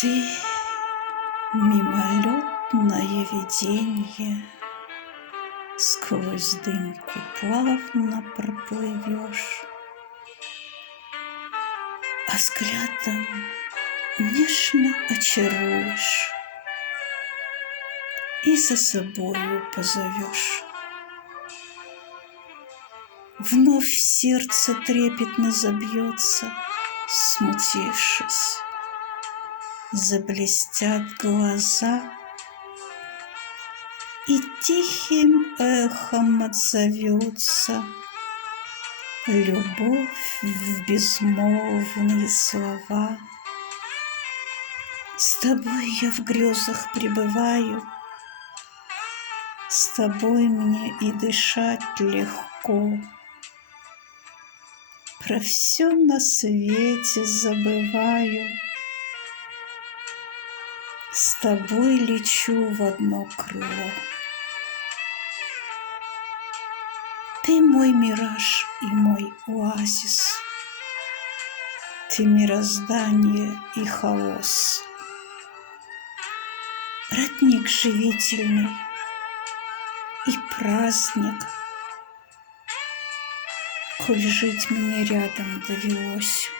Ты мимолетное виденье, сквозь дымку плавно проплывешь, а взглядом нежно очаруешь и за собою позовешь. Вновь сердце трепетно забьется, смутившись. Заблестят глаза, и тихим эхом отзовется любовь в безмолвные слова. С тобой я в грезах пребываю, с тобой мне и дышать легко. Про все на свете забываю, с тобой лечу в одно крыло. Ты мой мираж и мой оазис, ты мироздание и хаос, родник живительный и праздник, коль жить мне рядом довелось.